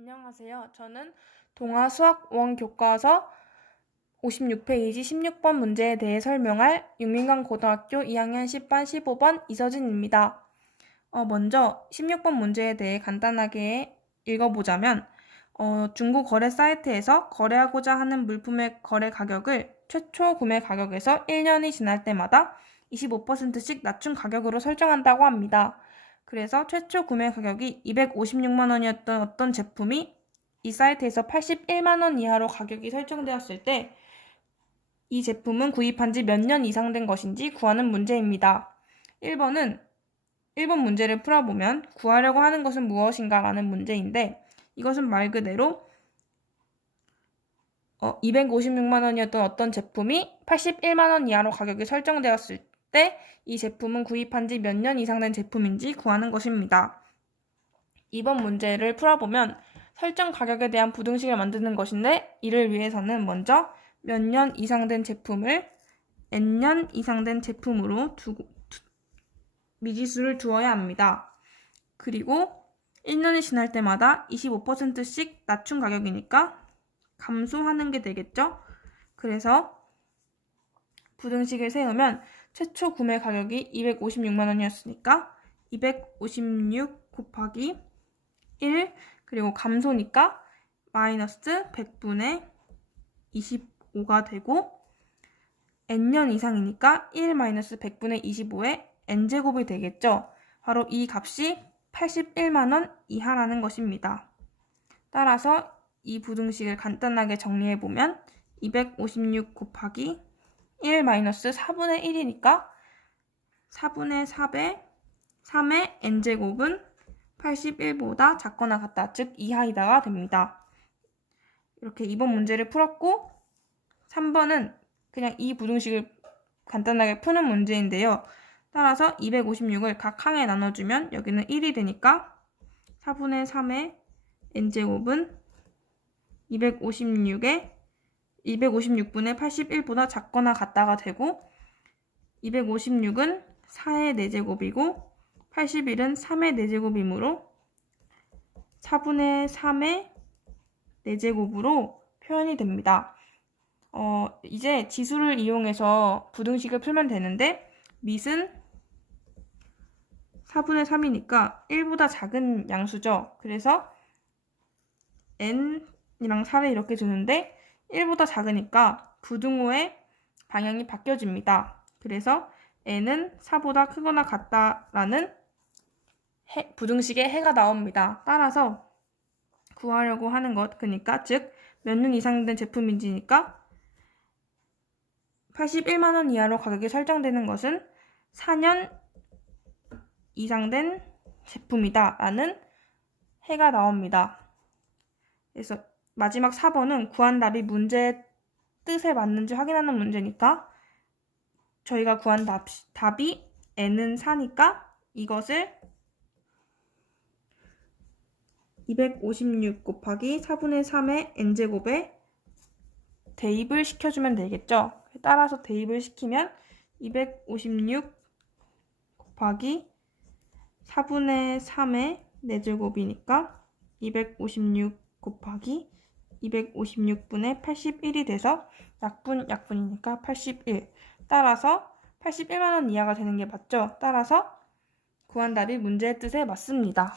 안녕하세요. 저는 동아수학원 교과서 56페이지 16번 문제에 대해 설명할 육민강고등학교 2학년 10반 15번 이서진입니다. 먼저 16번 문제에 대해 간단하게 읽어보자면 중고 거래 사이트에서 거래하고자 하는 물품의 거래 가격을 최초 구매 가격에서 1년이 지날 때마다 25%씩 낮춘 가격으로 설정한다고 합니다. 그래서 최초 구매 가격이 256만 원이었던 어떤 제품이 이 사이트에서 81만 원 이하로 가격이 설정되었을 때 이 제품은 구입한 지 몇 년 이상 된 것인지 구하는 문제입니다. 1번 문제를 풀어보면 구하려고 하는 것은 무엇인가 라는 문제인데 이것은 말 그대로 256만 원이었던 어떤 제품이 81만 원 이하로 가격이 설정되었을 때 이 제품은 구입한 지 몇 년 이상 된 제품인지 구하는 것입니다. 2번 문제를 풀어보면 설정 가격에 대한 부등식을 만드는 것인데 이를 위해서는 먼저 몇 년 이상 된 제품을 n년 이상 된 제품으로 미지수를 두어야 합니다. 그리고 1년이 지날 때마다 25%씩 낮춘 가격이니까 감소하는 게 되겠죠? 그래서 부등식을 세우면 최초 구매 가격이 256만 원이었으니까 256 곱하기 1 그리고 감소니까 마이너스 100분의 25가 되고 n년 이상이니까 1 마이너스 100분의 25의 n제곱이 되겠죠. 바로 이 값이 81만 원 이하라는 것입니다. 따라서 이 부등식을 간단하게 정리해보면 256 곱하기 1 마이너스 4분의 1이니까 4분의 3의 n제곱은 81보다 작거나 같다, 즉 이하이다가 됩니다. 이렇게 2번 문제를 풀었고 3번은 그냥 이 부등식을 간단하게 푸는 문제인데요. 따라서 256을 각 항에 나눠주면 여기는 1이 되니까 4분의 3의 n제곱은 256분의 81보다 작거나 같다가 되고 256은 4의 4제곱이고 81은 3의 4제곱이므로 4분의 3의 4제곱으로 표현이 됩니다. 이제 지수를 이용해서 부등식을 풀면 되는데 밑은 4분의 3이니까 1보다 작은 양수죠. 그래서 n이랑 4를 이렇게 두는데 1보다 작으니까 부등호의 방향이 바뀌어집니다. 그래서 n은 4보다 크거나 같다라는 부등식의 해가 나옵니다. 따라서 구하려고 하는 것, 그러니까 즉 몇 년 이상 된 제품인지니까 81만 원 이하로 가격이 설정되는 것은 4년 이상 된 제품이다 라는 해가 나옵니다. 그래서 마지막 4번은 구한 답이 문제의 뜻에 맞는지 확인하는 문제니까 저희가 구한 답이 n은 4니까 이것을 256 곱하기 4분의 3의 n제곱에 대입을 시켜주면 되겠죠. 따라서 대입을 시키면 256 곱하기 4분의 3의 4제곱이니까 256 곱하기 256분의 81이 돼서 약분이니까 81. 따라서 81만 원 이하가 되는 게 맞죠? 따라서 구한 답이 문제의 뜻에 맞습니다.